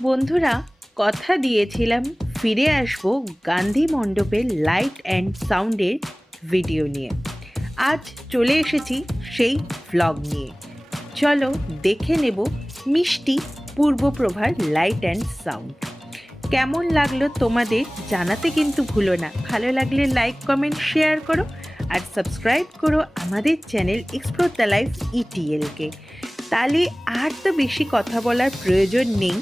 বন্ধুরা, কথা দিয়েছিলাম ফিরে আসব গান্ধী মণ্ডপের লাইট অ্যান্ড সাউন্ডের ভিডিও নিয়ে। আজ চলে এসেছি সেই ভ্লগ নিয়ে। চলো দেখে নেব মিষ্টি পূর্বপ্রভার লাইট অ্যান্ড সাউন্ড। কেমন লাগলো তোমাদের জানাতে কিন্তু ভুলো না। ভালো লাগলে লাইক, কমেন্ট, শেয়ার করো আর সাবস্ক্রাইব করো আমাদের চ্যানেল এক্সপ্লোর দ্য লাইফ ইটিএলকে। তাহলে আর তো বেশি কথা বলার প্রয়োজন নেই,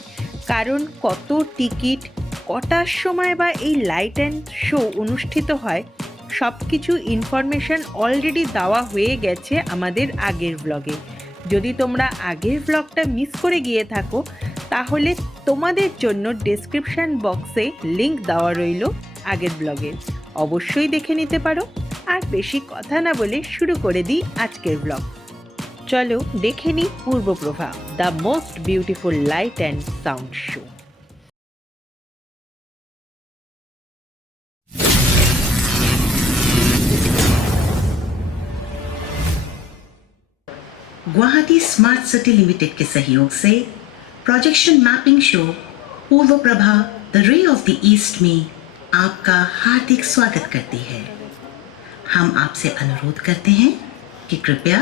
কারণ কত টিকিট, কটার সময় বা এই লাইট অ্যান্ড শো অনুষ্ঠিত হয় সব কিছু ইনফরমেশান অলরেডি দেওয়া হয়ে গেছে আমাদের আগের ব্লগে। যদি তোমরা আগের ব্লগটা মিস করে গিয়ে থাকো তাহলে তোমাদের জন্য ডেসক্রিপশান বক্সে লিংক দেওয়া রইল আগের ব্লগের, অবশ্যই দেখে নিতে পারো। আর বেশি কথা না বলে শুরু করে দিই আজকের ব্লগ। চলো দেখে নিই Purbaprabha, the most beautiful light and sound show. Guwahati smart city limited के सहयोग से projection mapping show Purva Prabha the ray of the east में आपका हार्दिक स्वागत करती है। हम आपसे अनुरोध करते हैं कि कृपया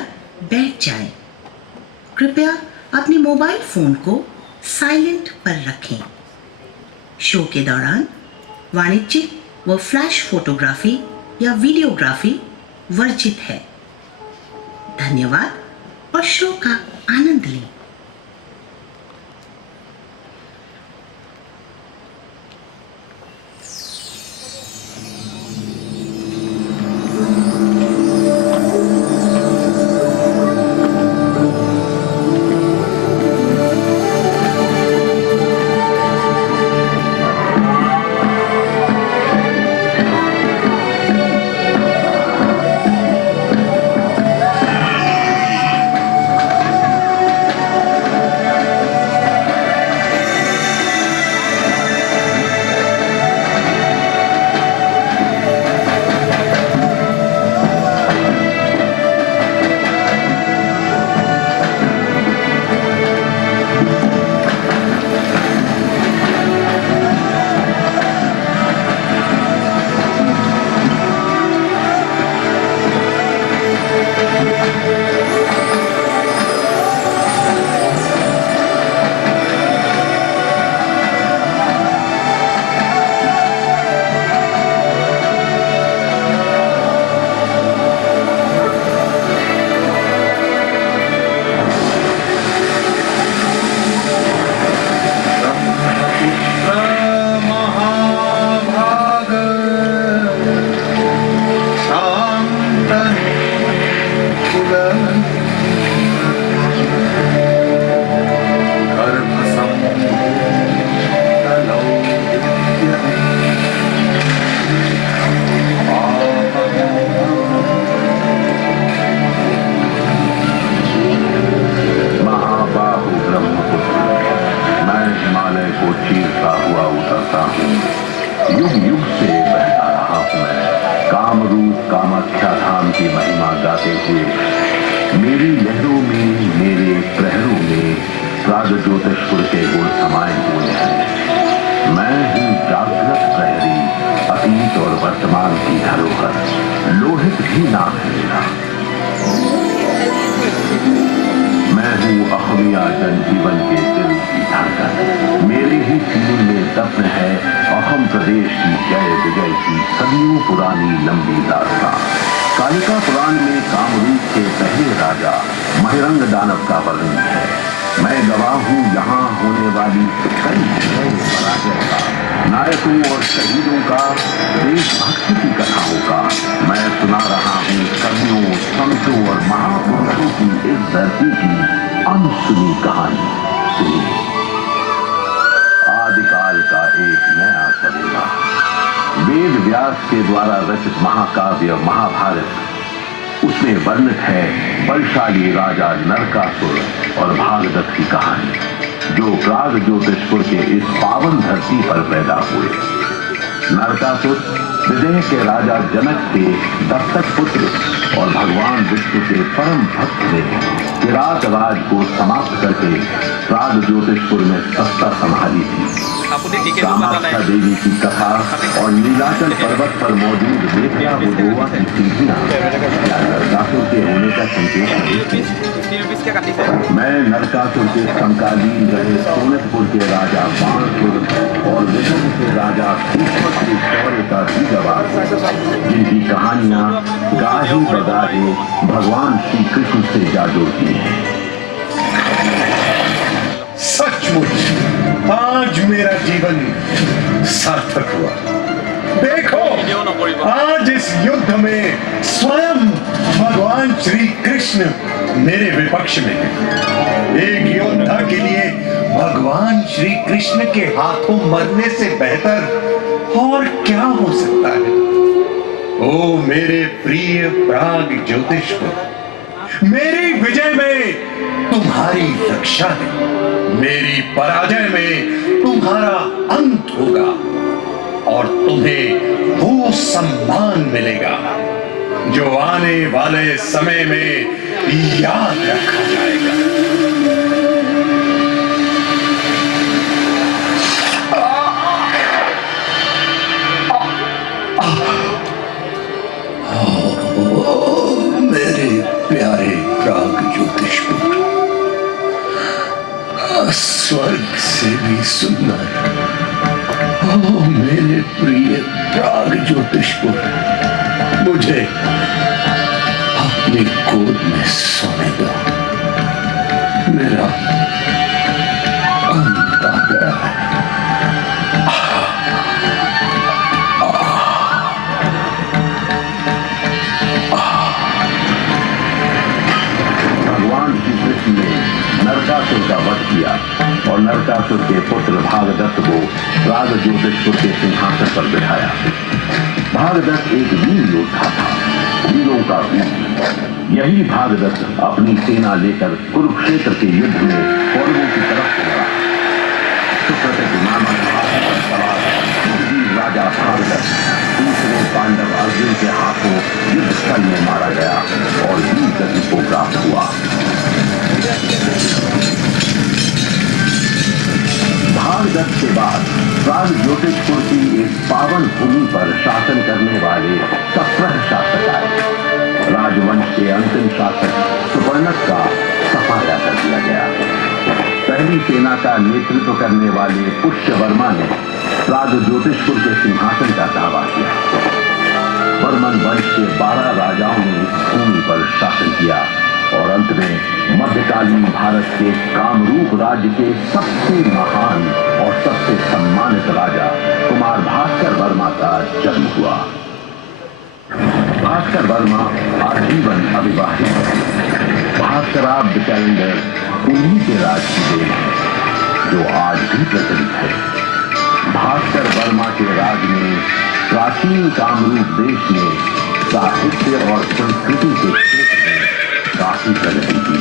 बैठ जाएं। कृपया अपने मोबाइल फोन को साइलेंट पर रखें। शो के दौरान वाणिज्यिक व फ्लैश फोटोग्राफी या वीडियोग्राफी वर्जित है। धन्यवाद और शो का आनंद लें। चीरता हुआ उतरता हूँ, युग युग से बहता रहा हूँ मैं कामरूप कामाख्या धाम की महिमा गाते हुए। मेरी लहरों में, मेरे प्रहरों में प्रागज्योतिषपुर के गुण समाये हुए हैं। मैं हूँ जागृत प्रहरी, अतीत और वर्तमान की धरोहर, लोहित भी नाम है मेरा। मैं हूँ अहमिया जनजीवन के दिल की धड़कन, मेरे ही सीने में दफन है अहम प्रदेश की जय विजय की सदियों पुरानी लंबी दास्तां। कालिका पुराण में कामरूप के पहले राजा महिरंग दानव का वर्णन है। मैं गवाह हूँ यहाँ होने वाली कई पराजय का, नायकों और शहीदों का, देशभक्ति की कथाओं का। मैं सुना रहा हूँ कवियों, संतों और महापुरुषों की इस धरती की अनसुनी कहानी। सुनिए, आदिकाल का एक नया सवेरा। वेद व्यास के द्वारा रचित महाकाव्य महाभारत, उसमें वर्णित है बलशाली राजा नरकासुर और भागदत्त की कहानी, जो प्रागज्योतिषपुर के इस पावन धरती पर पैदा हुए। नरकासुर विदेह के राजा जनक के दत्तक पुत्र और भगवान विष्णु के परम भक्त थे। किरात राज को समाप्त करके प्राग ज्योतिषपुर में सत्ता संभाली थी। कामाख्या देवी की कथा और नीलाचल पर्वत पर मौजूद बेतला बुधोवा की सीढ़ियां क्या नरकासुर के होने का संकेत नहीं थी? मैं नरकासुर के समकालीन रहे सोनतपुर के राजा बाणसुर और विदर्भ के राजा भीष्म के शौर्य का भी गवाह, जिनकी कहानियां गाहे बगाहे भगवान श्री कृष्ण से जा जुड़ती हैं। सचमुच आज मेरा जीवन सार्थक हुआ। देखो, आज इस युद्ध में स्वयं भगवान श्री कृष्ण मेरे विपक्ष में है। एक योद्धा के लिए भगवान श्री कृष्ण के हाथों मरने से बेहतर और क्या हो सकता है। ओ मेरे प्रिय प्राग ज्योतिषपुर, मेरी विजय में तुम्हारी रक्षा है, मेरी पराजय में तुम्हारा अंत होगा और तुम्हें वो सम्मान मिलेगा जो आने वाले समय में याद रखा जाएगा। मेरे प्यारे प्राग ज्योतिषपुर, स्वर्ग से भी सुंदर, ओ मेरे प्रिय प्राग ज्योतिषपुर, मुझे अपनी गोद में सोने दो। मेरा अंत आ गया है। भगवान श्री कृष्ण ने नरकासुर का वध किया और नरकासुर के पुत्र भागदत्त को प्राग ज्योतिषपुर के सिंहासन पर बिठाया। भागदत्त एक वीर योद्धा था, वीरों का वीर। यही भागदत्त अपनी सेना लेकर कुरुक्षेत्र के युद्ध में कौरवों की तरफ चला। सुप्रसिद्ध नामक हाथी पर सवार वीर राजा भागदत्त दूसरे पांडव अर्जुन के हाथों युद्ध स्थल में मारा गया और वीर गति को प्राप्त हुआ। भागदत्त के बाद प्राग ज्योतिषपुर की इस पावन भूमि पर शासन करने वाले 17 शासक आए। राजवंश के अंतिम शासक सुपर्णक का सफाया कर दिया गया। पहली सेना का नेतृत्व करने वाले पुष्यवर्मा ने प्राग ज्योतिषपुर के सिंहासन का दावा किया। वर्मन वंश के 12 राजाओं ने इस भूमि पर शासन किया और अंत में मध्यकालीन भारत के कामरूप राज्य के सबसे महान और सबसे सम्मानित राजा कुमार भास्कर वर्मा का जन्म हुआ। भास्कर वर्मा आजीवन अविवाहित है। भास्कराब्द कैलेंडर उन्हीं के राज की देन है जो आज भी प्रचलित है। भास्कर वर्मा के राज में प्राचीन कामरूप देश में साहित्य और संस्कृति के क्षेत्र में काफी प्रगति की।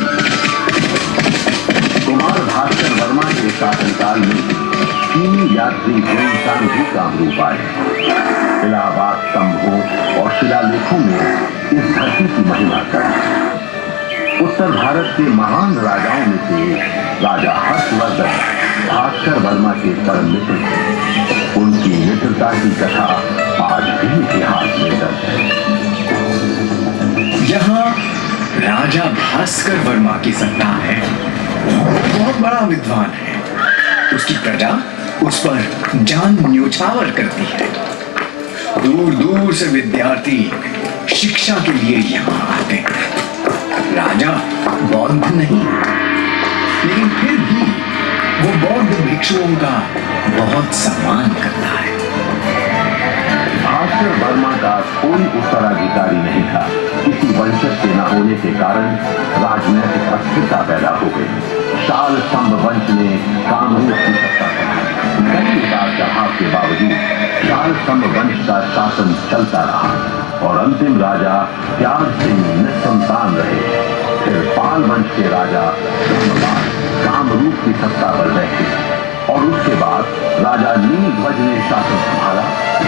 कुमार भास्कर वर्मा के शासनकाल में चीनी यात्री ह्वेनसांग भी कामरूप आए। इलाहाबाद स्तंभों और शिलालेखों में इस धरती की महिमा दर्ज। उत्तर भारत के महान राजाओं में से राजा हर्षवर्धन भास्कर वर्मा के परम मित्र थे। उनकी मित्रता की कथा आज भी इतिहास में दर्ज है। यहाँ राजा भास्कर वर्मा की सत्ता है। वो बहुत बड़ा विद्वान है। उसकी प्रजा उस पर जान न्योछावर करती है। दूर दूर से विद्यार्थी शिक्षा के लिए यहाँ आते हैं। राजा बौद्ध नहीं, लेकिन फिर भी वो बौद्ध भिक्षुओं का बहुत सम्मान करता है। भास्कर वर्मा का कोई उत्तराधिकारी नहीं था। किसी वंशज के न होने के कारण राजनैतिक अस्थिरता पैदा हो गई। शाल स्तंभ वंश ने कामरूप की सत्ता संभाली। कई उतार चढ़ाव के बावजूद शाल स्तंभ वंश का शासन चलता रहा और अंतिम राजा त्याग सिंह निसंतान रहे। फिर पाल वंश के राजा धर्मपाल कामरूप की सत्ता पर बैठे और उसके बाद राजा नीलध्वज ने शासन संभाला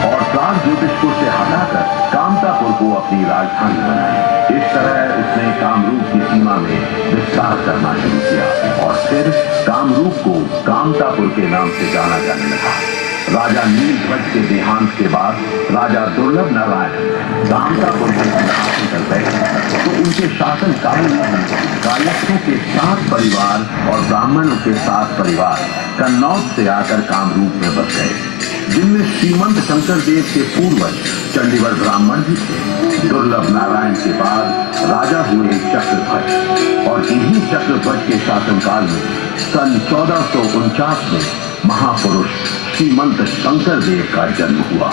और प्राग ज्योतिषपुर से हटाकर कामतापुर को अपनी राजधानी बनाई। इस तरह इसने कामरूप की सीमा में विस्तार करना शुरू किया और फिर कामरूप को कामतापुर के नाम से जाना जाने लगा। राजा नीलध्वज के देहांत के बाद राजा दुर्लभ नारायण कामतापुर के सिंहासन पर बैठे तो उनके शासन काल में कायस्थों के 7 परिवार और ब्राह्मणों के 7 परिवार कन्नौज से आकर कामरूप में बस गए, जिनमें श्रीमंत शंकर देव के पूर्वज चंडीगढ़ ब्राह्मण भी थे। दुर्लभ नारायण के बाद राजा हुए चक्रध्वज और इन्हीं चक्रध्वज के शासनकाल में सन 1449 में महापुरुष श्रीमंत शंकर देव का जन्म हुआ।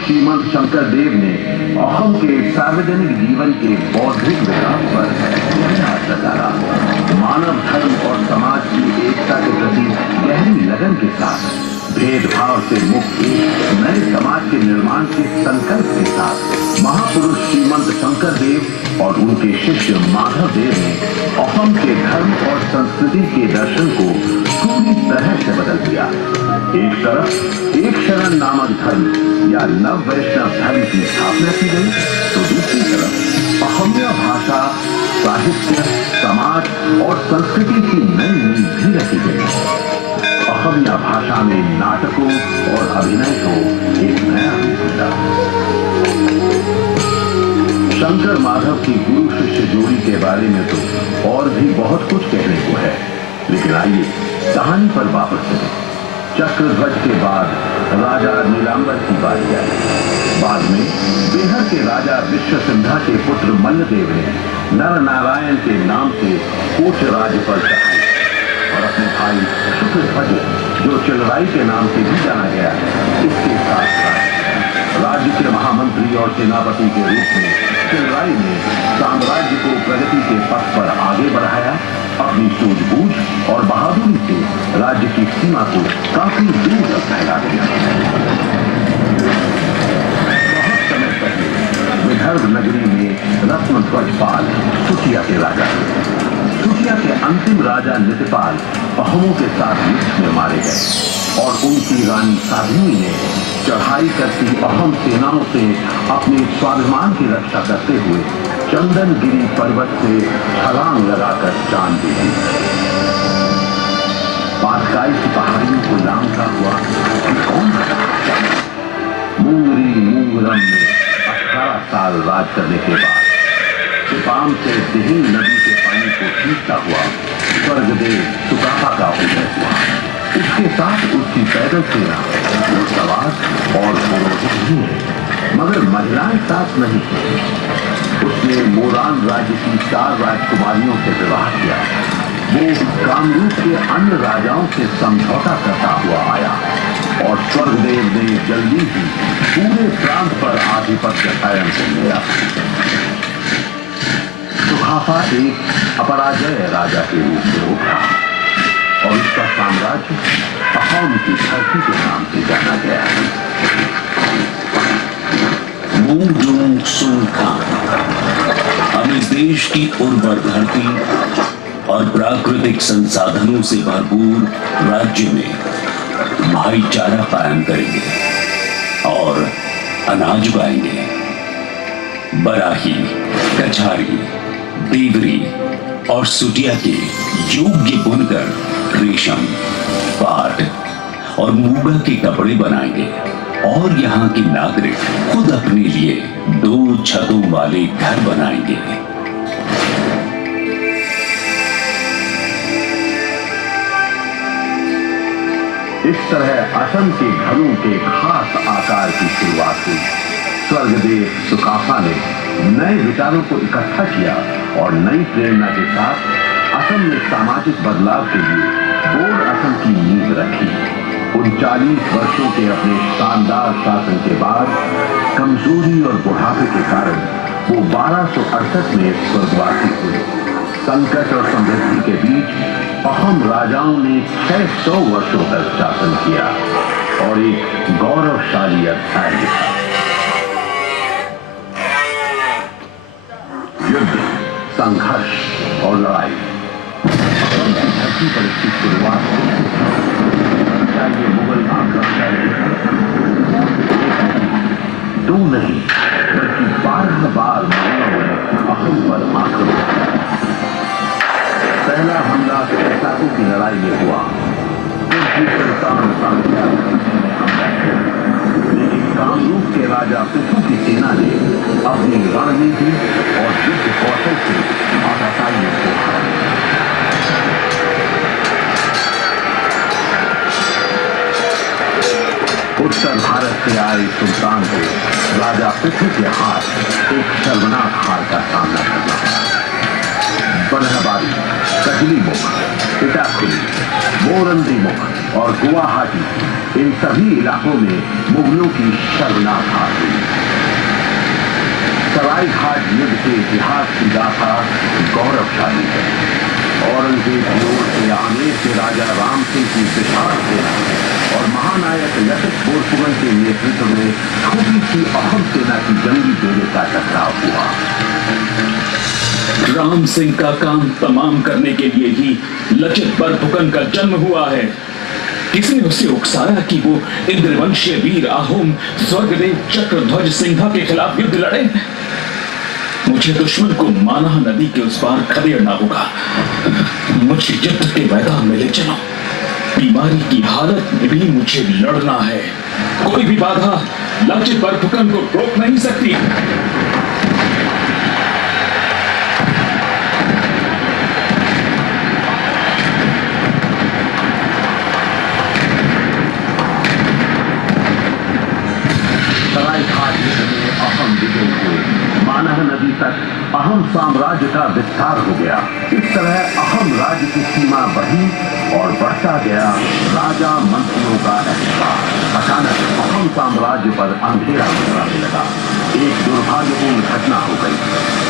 श्रीमंत शंकर देव ने अहम के सार्वजनिक जीवन के बौद्धिक विकास पर गहरा असर डाला। मानव धर्म और समाज की एकता के प्रति गहरी लगन के साथ भेदभाव से मुक्त नए समाज के निर्माण के संकल्प के साथ महापुरुष श्रीमंत शंकर देव और उनके शिष्य माधव देव ने अहम के धर्म और संस्कृति के दर्शन को पूरी तरह से बदल दिया। एक तरफ एक शरण नामक धर्म या नव वैष्णव धर्म की स्थापना की गई तो दूसरी तरफ अहम्य भाषा, साहित्य, समाज और संस्कृति की नई नींव भी रखी गई। अहम्य भाषा में नाटकों और अभिनय को एक नया रूप मिला। शंकर माधव की गुरु शिष्य जोड़ी के बारे में तो और भी बहुत कुछ कहने को है, लेकिन आइए कहानी पर वापस चलें। चक्रध्वज के बाद राजा नीलांबर की बारी आई। बाद में बिहार के राजा विश्वसिंधा के पुत्र मल्लदेव ने नर नारायण के नाम से कोच राज्य पर चढ़ाई और अपने भाई शुक्रध्वज, जो चिलराई के नाम से भी जाना गया, इसके साथ राज्य के महामंत्री और सेनापति के रूप में चिलराई ने साम्राज्य को प्रगति के पथ पर आगे बढ़ाया। अपनी सूझबूझ और बहादुरी से राज्य की सीमा को काफी दूर तक फैला दिया। बहुत समय पहले विदर्भ नगरी में रत्नध्वजपाल सुटिया के राजा थे। सुटिया के अंतिम राजा नितिपाल अहमों के साथ युद्ध में मारे गए और उनकी रानी साधिनी ने चढ़ाई करती अहम सेनाओं से अपने स्वाभिमान की रक्षा करते हुए चंदनगिरी पर्वत से छलांग लगाकर जान दी। पाटकाई की पहाड़ियों को लांघता हुआ कौन मुंगरी मुंगरम में 18 साल राज करने के बाद चिपाम से दिहिंग नदी के पानी को खींचता हुआ स्वर्गदेव सुकाफा का उदय हुआ। उसके साथ उसकी पैदल सेना, घुड़सवार और पुरोहित भी है, मगर महिलाएं साथ नहीं थी। उसने मोरान राज्य की 4 राजकुमारियों से विवाह किया। वो कामरूप के अन्य राजाओं से समझौता करता हुआ आया और स्वर्गदेव ने जल्दी ही पूरे प्रांत पर आधिपत्य कायम कर लिया। सुखाफा एक अपराजय राजा के रूप में उठा। और इसका साम्राज्य अहोम की धरती के नाम से जाना गया है। मूंगजोंग सुंग खान हम इस देश की उर्वर धरती और प्राकृतिक संसाधनों से भरपूर राज्य में भाईचारा कायम करेंगे और अनाज उगाएंगे। बराही, कछारी, देवरी और सुटिया के योग्य बुनकर रेशम, पाट और मूंगा के कपड़े बनाएंगे और यहाँ के नागरिक खुद अपने लिए 2 छतों वाले घर बनाएंगे। इस तरह असम के घरों के खास आकार की शुरुआत हुई। स्वर्गदेव सुकाफा ने नए विचारों को इकट्ठा किया और नई प्रेरणा के साथ असम में सामाजिक बदलाव के लिए बोर्ड असम की नींव रखी। 39 वर्षों के अपने शानदार शासन के बाद कमजोरी और बुढ़ापे के कारण वो 1268 में स्वर्गवासी हुए। संकट और समृद्धि के बीच अहोम राजाओं ने 600 वर्षों तक शासन किया और एक गौरवशाली अध्याय लिखा। युद्ध, संघर्ष और लड़ाई धरती पर इसकी शुरुआत चाहिए। मुगल आक्रमण 2 नहीं बल्कि 12 बार मुगलों ने अहोम पर आक्रमण किया। पहला हमला कैसाकू की लड़ाई में हुआ। लेकिन कामरूप के राजा पिथु की सेना ने अपनी रणनीति और युद्ध कौशल से आताताइयों को हराया। उत्तर भारत से आए सुल्तान को राजा पृथ्वी के हाथ एक शर्मनाक हार का सामना करना पड़ा। बनहबारी, कजली मुख, इटाखुली, मोरंदी मुख और गुवाहाटी इन सभी इलाकों में मुगलों की शर्मनाक हार हुई। सराय घाट युद्ध के इतिहास की गाथा गौरवशाली है। औरंगजेब की ओर से आमेर के राजा राम सिंह की विशाल सेना और महानायक ललित बोरफुकन के नेतृत्व में छोटी सी अहोम सेना की जंगी बेड़े का टकराव हुआ। राम सिंह का काम तमाम करने के लिए ही लचित बरफुकन का जन्म हुआ है। किसने उसे उकसाया कि वो इंद्रवंशीय वीर अहोम स्वर्गदेव चक्रध्वज सिंघा के खिलाफ युद्ध लड़े? मुझे दुश्मन को माना नदी के उस पार खदेड़ना होगा। मुझे युद्ध के मैदान में ले चलो। बीमारी की हालत में भी मुझे लड़ना है। कोई भी बाधा लचित बरफुकन को रोक नहीं सकती। मानह नदी तक अहोम साम्राज्य का विस्तार हो गया। इस तरह अहोम राज्य की सीमा बढ़ी और बढ़ता गया राजा मंत्रियों का एहसास। अचानक अहोम साम्राज्य पर अंधेरा मंडराने लगा। एक दुर्भाग्यपूर्ण घटना हो गई।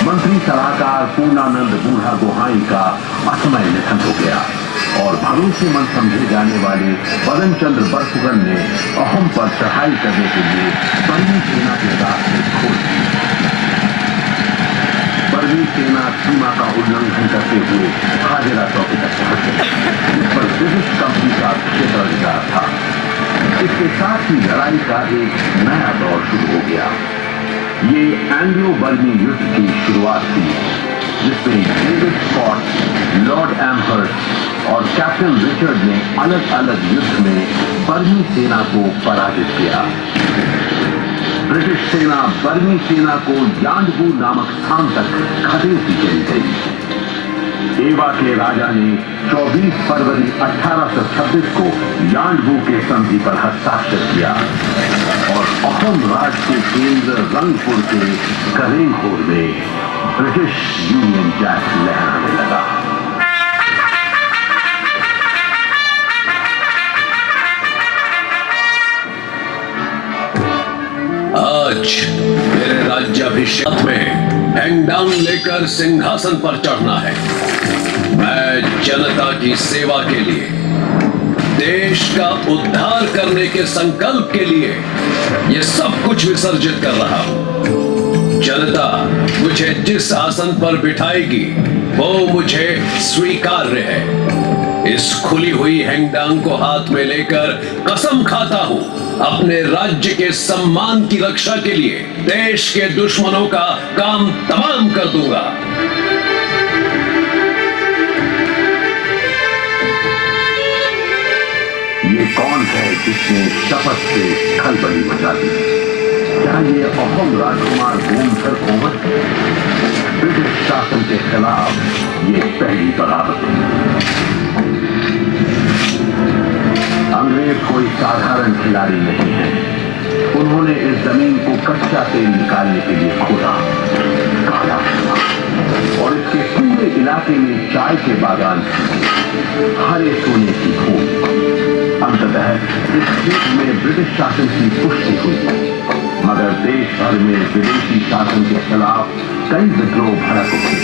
मंत्री सलाहकार पूर्णानंद बूढ़ा गोहाई का असमय निधन हो गया और भरोसेमंद समझे जाने वाले बदन चंद्र बरफुकन ने अहोम पर चढ़ाई करने के लिए बर्मी सेना के रास्ते खोल दिए। बर्मी सेना सीमा का उल्लंघन करते हुए हाजिरा चौकी तक पहुंच गई, जिस पर ब्रिटिश कंपनी का क्षेत्राधिकार था। इसके साथ ही लड़ाई का एक नया दौर शुरू हो गया। ये एंग्लो बर्मी युद्ध की शुरुआत थी, जिसमें डेविड स्कॉट, लॉर्ड एमहर्स्ट और कैप्टन रिचर्ड ने अलग अलग युद्ध में बर्मी सेना को पराजित किया। ब्रिटिश सेना बर्मी सेना को यांडबू नामक स्थान तक खदेड़ती चली गई। एवा के राजा ने 24 फरवरी 1826 को यांडबू के संधि पर हस्ताक्षर किया और अहोम राज्य के केंद्र रंगपुर के करेंगपुर में ब्रिटिश यूनियन जैक लहराने लगा। आज मेरे राज्याभिषेक में एंगडांग लेकर सिंहासन पर चढ़ना है। मैं जनता की सेवा के लिए, देश का उद्धार करने के संकल्प के लिए ये सब कुछ विसर्जित कर रहा हूं। जनता मुझे जिस आसन पर बिठाएगी वो मुझे स्वीकार्य है। इस खुली हुई हैंगडांग को हाथ में लेकर कसम खाता हूं, अपने राज्य के सम्मान की रक्षा के लिए देश के दुश्मनों का काम तमाम कर दूंगा। ये कौन है जिसने शपथ से खलबली मचा दी? क्या ये अहम राजकुमार गोमधर कोमल है? ब्रिटिश शासन के खिलाफ ये पहली बगावत है। अंग्रेज कोई साधारण खिलाड़ी नहीं है। उन्होंने इस जमीन को कच्चा तेल निकालने के लिए खोदा, काला और इसके पूरे इलाके में चाय के बागान थे, हरे सोने की खोज। अंततः इस क्षेत्र में ब्रिटिश शासन की पुष्टि हुई, मगर देश भर में विदेशी शासन के खिलाफ कई विद्रोह भड़क उठे।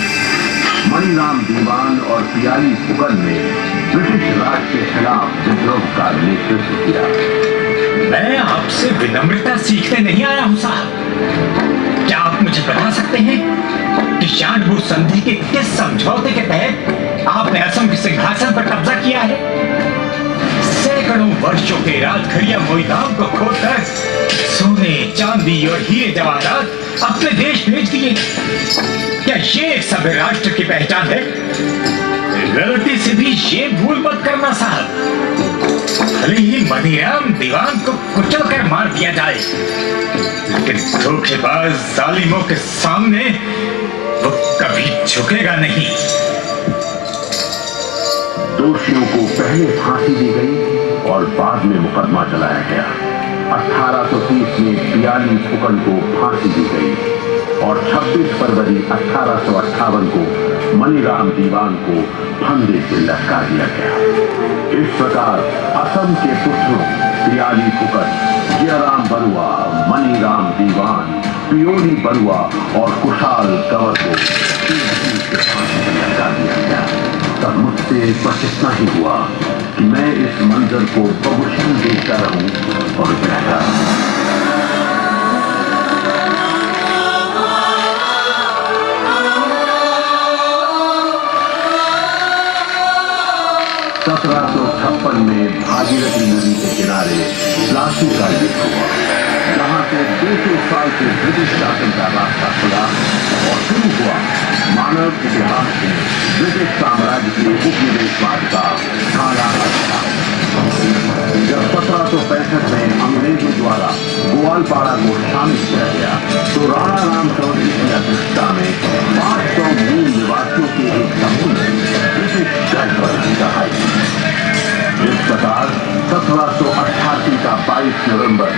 मणिराम दीवान और पियाली फुकन ने ब्रिटिश राज के खिलाफ विद्रोह का नेतृत्व किया। मैं आपसे विनम्रता सीखने नहीं आया हूं साहब। क्या आप मुझे बता सकते हैं कि शांतपुर संधि के किस समझौते के तहत आपने असम के सिंहासन पर कब्जा किया है? सैकड़ों वर्षों के राजघरिया मोईराम को खोदकर सोने, चांदी और हीरे जवाहरात अपने देश भेज दिए। क्या ये एक सभ्य राष्ट्र की पहचान है? गलती से भी ये भूल मत करना साहब। भले ही मणिराम दीवान को कुचल कर मार दिया जाए, लेकिन धोखेबाज जालिमों के सामने वो कभी झुकेगा नहीं। दोषियों को पहले फांसी दी गई और बाद में मुकदमा चलाया गया। 1830 में पियाली फुकन को फांसी दी गई और 26 फरवरी 1858 को मणिराम दीवान को फंदे से लटका दिया गया। इस प्रकार असम के पुत्रों पियाली फुकन, जयराम बरुआ, मणिराम दीवान, पियोली बरुआ और कुशाल कंवर को फांसी से लटका दिया गया। तब मुझसे बस इतना ही हुआ कि मैं इस मंजर को बहुक्षण देखता रहूं और कहता 1756 में भागीरथी नदी के किनारे प्लासी का युद्ध हुआ, जहां से 200 साल से ब्रिटिश शासन का रास्ता खुला और शुरू हुआ मानव इतिहास में ब्रिटिश साम्राज्य के उपनिवेशवाद का काला अध्याय। जब 1765 में अंग्रेजों द्वारा ग्वालपाड़ा को शामिल किया गया तो राणा राम चौधरी की अध्यक्षता में 500 मूल निवासियों के एक समूह ने ब्रिटिश गढ़ पर चढ़ाई। इस प्रकार 1788 का 22 नवंबर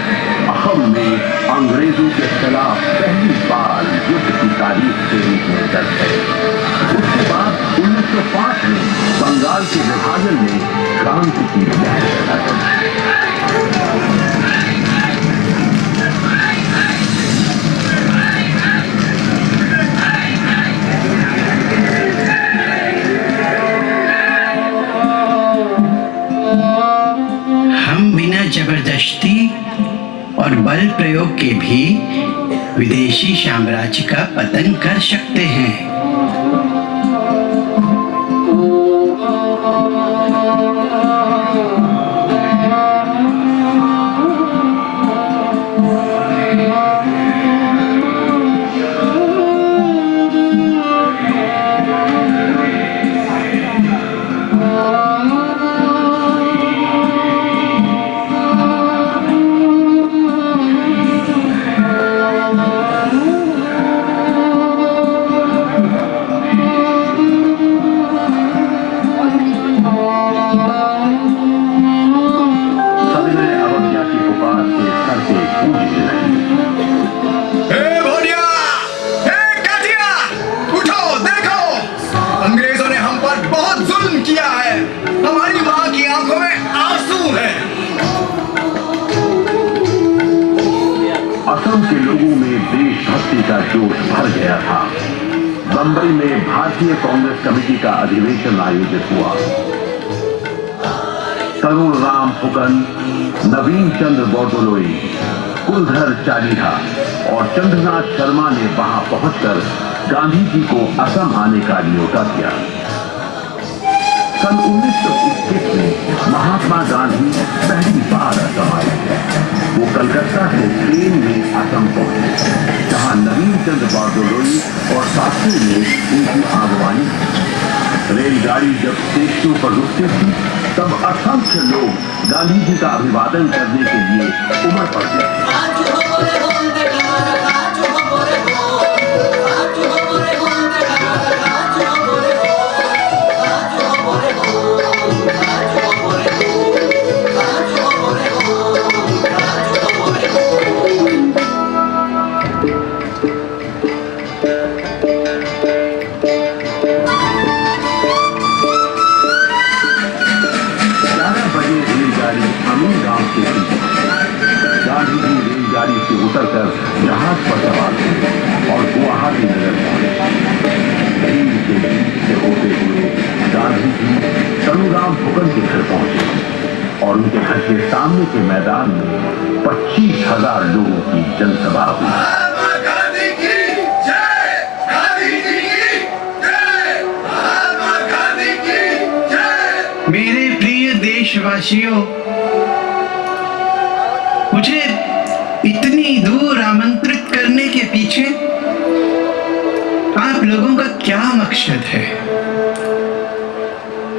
असम में अंग्रेजों के खिलाफ पहली बार युद्ध की तारीख के रूप में दर्ज है। उसके बाद 1905 में बंगाल के विभाजन ने क्रांति की लहर पैदा की। जबरदस्ती और बल प्रयोग के भी विदेशी साम्राज्य का पतन कर सकते हैं। बंबई में भारतीय कांग्रेस कमेटी का अधिवेशन आयोजित हुआ। तरुण राम फुकन, नवीन चंद्र बॉर्डोलोई, कुलधर चालीहा और चंद्रनाथ शर्मा ने वहां पहुंचकर गांधी जी को असम आने का न्योता दिया। सन 1921 में महात्मा गांधी पहली बार असम आए थे। वो कलकत्ता से ट्रेन में असम पहुंचे, जहां नवीन चंद्र बॉर्डोलोई और साथियों ने उनकी आगवानी की। रेलगाड़ी जब स्टेशनों पर रुकती थी, तब असंख्य लोग गांधी जी का अभिवादन करने के लिए उमड़ पड़ते थे। गांधी जी रेलगाड़ी से उतरकर जहाज पर सवार हुए और गुवाहाटी नगर पहुंचे। भीड़ के बीच से होते हुए गांधी जी तनुराम फुकन के घर पहुंचे और उनके घर के सामने के मैदान में 25,000 लोगों की जनसभा हुई। मेरे प्रिय देशवासियों, मुझे इतनी दूर आमंत्रित करने के पीछे आप लोगों का क्या मकसद है?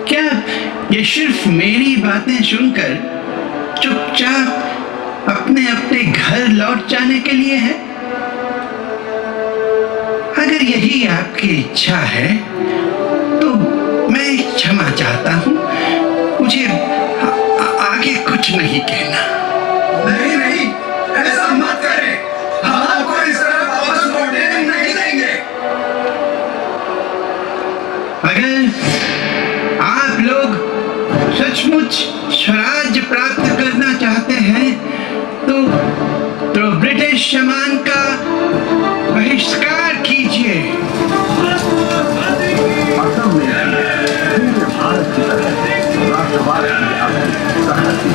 क्या ये सिर्फ मेरी बातें सुनकर चुपचाप अपने अपने घर लौट जाने के लिए है? अगर यही आपकी इच्छा है तो मैं क्षमा चाहता हूं, मुझे आगे कुछ नहीं कहना। नहीं नहीं, ऐसा मत करें। हम आपको इस तरह वापस लौटने नहीं देंगे। अगर आप लोग सचमुच स्वराज्य प्राप्त करना चाहते हैं तो ब्रिटिश सामान का बहिष्कार कीजिए। असम में पूरे भारत की तरह राष्ट्रवाद की अवधारणा थी।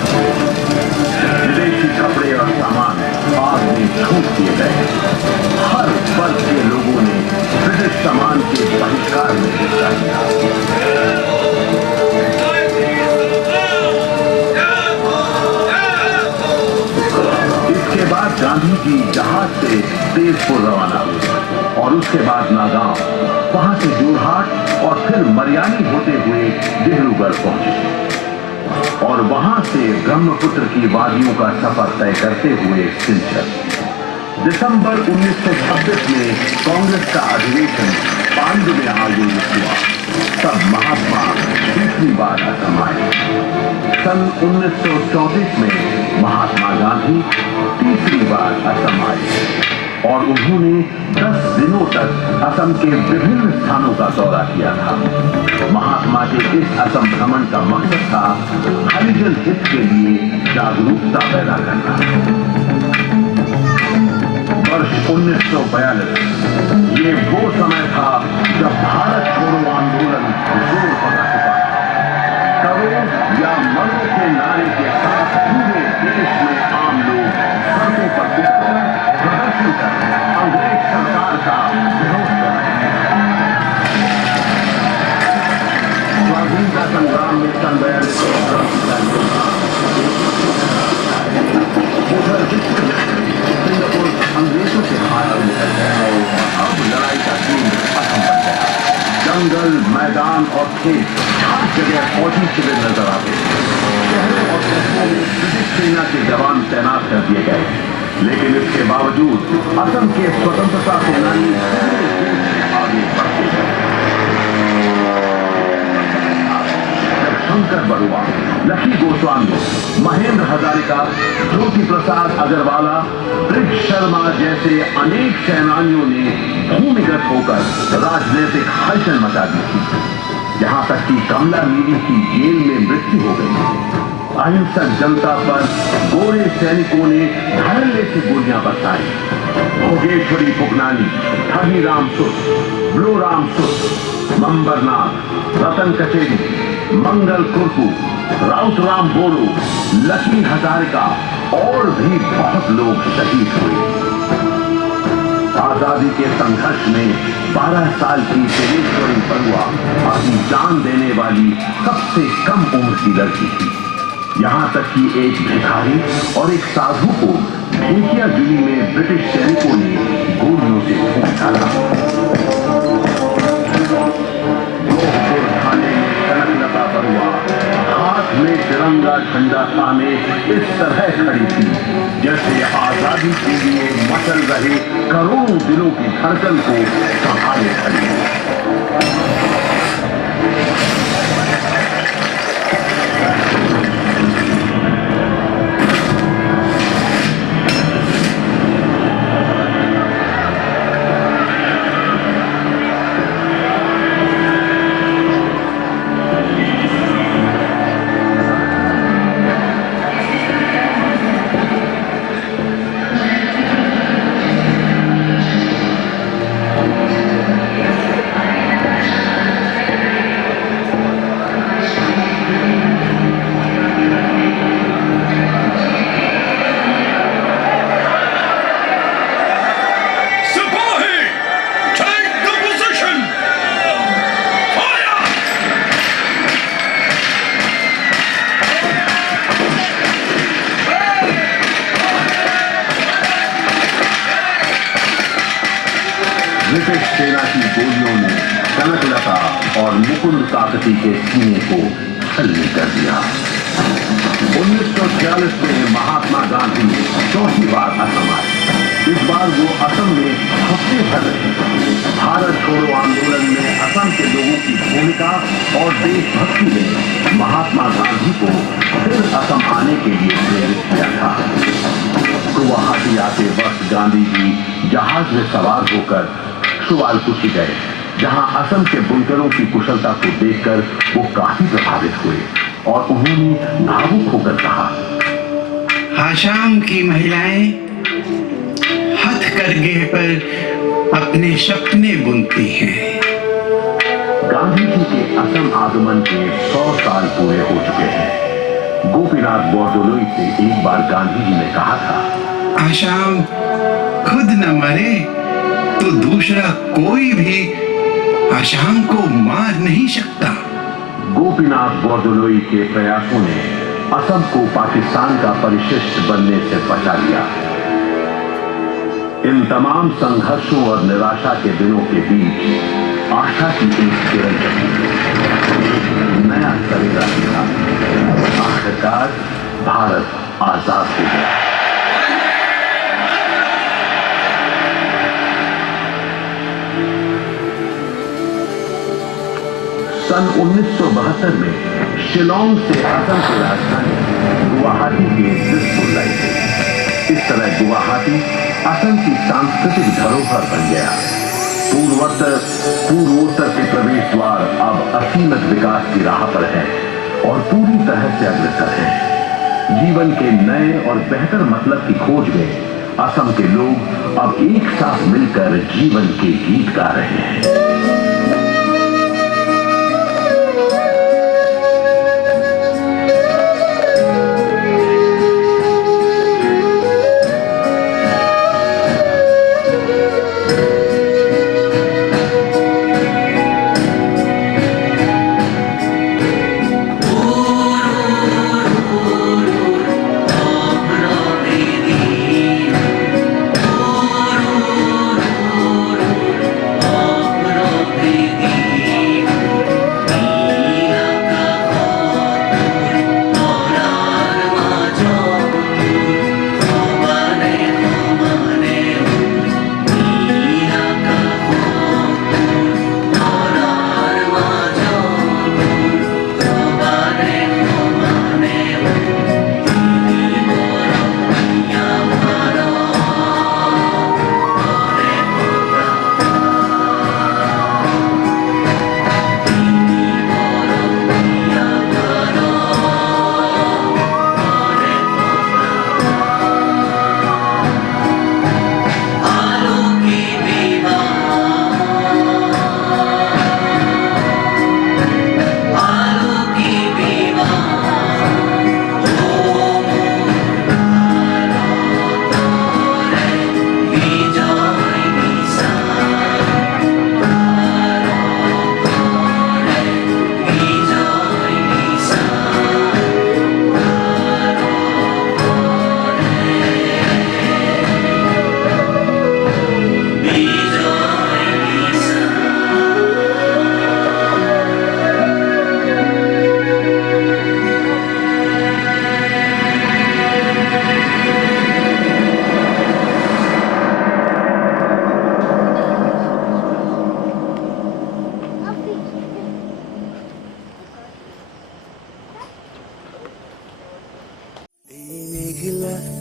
विदेशी कपड़े और सामान बाद में छूट दिए गए। हर वर्ग के लोगों ने ब्रिटिश सामान के बहिष्कार में हिस्सा लिया। इसके बाद गांधी जी जहाज से तेजपुर रवाना हुए और उसके बाद नागांव, वहां से जोरहाट और फिर मरियानी होते हुए डिब्रूगढ़ पहुंचे और वहां से ब्रह्मपुत्र की वादियों का सफर तय करते हुए सिलचर। दिसंबर 1926 में कांग्रेस का अधिवेशन पांडु में आयोजित हुआ। तब महात्मा दूसरी बार असम आए। सन 1934 में महात्मा गांधी तीसरी बार असम आए और उन्होंने 10 दिनों तक असम के विभिन्न स्थानों का दौरा किया था। महात्मा के इस असम भ्रमण का मकसद था हरिजन हित के लिए जागरूकता पैदा करना। वर्ष 1942 ये वो समय था जब भारत छोड़ो आंदोलन जोर पकड़ चुका था। करो या मरो के नारे के साथ पूरे देश में आम लोग सड़कों पर उतरकर प्रदर्शन कर अंग्रेज सरकार का विरोध कर रहे हैं। स्वाधीनता संग्राम में सन 42 सिंगापुर अंग्रेजों से हारा और अब लड़ाई का केंद्र असम बन गया। जंगल, मैदान और खेत हर जगह फौजी शिविर नजर आते थे। शहरों और कस्बों में ब्रिटिश सेना के जवान तैनात कर दिए गए, लेकिन इसके बावजूद असम के स्वतंत्रता सेनानी पूरे देश में आगे बढ़ते गए। शंकर बरुआ, लकी गोस्वामी, महेंद्र हजारिका, ज्योति प्रसाद अग्रवाला, ब्रिज शर्मा जैसे अनेक सेनानियों ने भूमिगत होकर राजनीतिक हलचल मचा दी थी। यहाँ तक कि कमला मीरी की जेल में मृत्यु हो गई। अहिंसक जनता पर गोरे सैनिकों ने धड़ल्ले से गोलियां बरसाई। भोगेश्वरी पुगनानी, हरिराम सुर, ब्लोराम सुत, मंबरनाथ, रतन कचेरी, मंगल कुर्कू, राउतराम बोरू, लकी हजारिका और भी बहुत लोग शहीद हुए। आजादी के संघर्ष में 12 साल की सिद्धेश्वरी बरुआ अपनी जान देने वाली सबसे कम उम्र की लड़की थी। यहां तक कि एक भिखारी और एक साधु को ढेकियाजुली में ब्रिटिश सैनिकों ने गोलियों से फूंक डाला। गोहपुर थाने में कनकलता बरुआ हाथ में तिरंगा झंडा थामे इस तरह खड़ी थी जैसे आजादी के लिए मचल रहे करोड़ों दिलों की धड़कन को संभाले खड़ी हो। ब्रिटिश सेना की गोलियों ने कनकलता और मुकुंद काकती के सीने को छलनी कर दिया। 1946 में महात्मा गांधी चौथी बार असम आए। इस बार वो असम में हफ्ते भर रहे। भारत छोड़ो आंदोलन में असम के लोगों की भूमिका और देशभक्ति ने महात्मा गांधी को फिर असम आने के लिए प्रेरित किया था। गुवाहाटी आते वक्त गांधी जी जहाज में सवार होकर शुवालकुची गए, जहां असम के बुनकरों की कुशलता को देखकर वो काफी प्रभावित हुए और उन्होंने भावुक होकर कहा, आसाम की महिलाएं हथकरघे पर अपने सपने बुनती हैं। गांधी जी के असम आगमन के 100 साल पूरे हो चुके हैं। गोपीनाथ बोरदोलोई से एक बार गांधी जी ने कहा था, आसाम खुद न मरे तो दूसरा कोई भी आसाम को मार नहीं सकता। गोपीनाथ बोरदोलोई के प्रयासों ने असम को पाकिस्तान का परिशिष्ट बनने से बचा लिया। इन तमाम संघर्षों और निराशा के दिनों के बीच आशा की एक किरण जगी, नया सवेरा दिखा। आखिरकार भारत आजाद हो गया। सन 1972 में शिलोंग से असम की राजधानी गुवाहाटी के दिसपुर लाई गई। इस तरह गुवाहाटी असम की सांस्कृतिक धरोहर बन गया। पूर्वोत्तर के प्रवेश द्वार अब असीमित विकास की राह पर है और पूरी तरह से अग्रसर है। जीवन के नए और बेहतर मतलब की खोज में असम के लोग अब एक साथ मिलकर जीवन के गीत गा रहे हैं।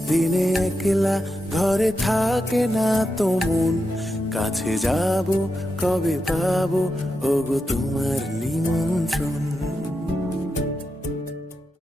দিনে একলা ঘরে থাকে না তো মন, কাছে যাব কবে পাবো ওগো তোমার নিমন্ত্রণ।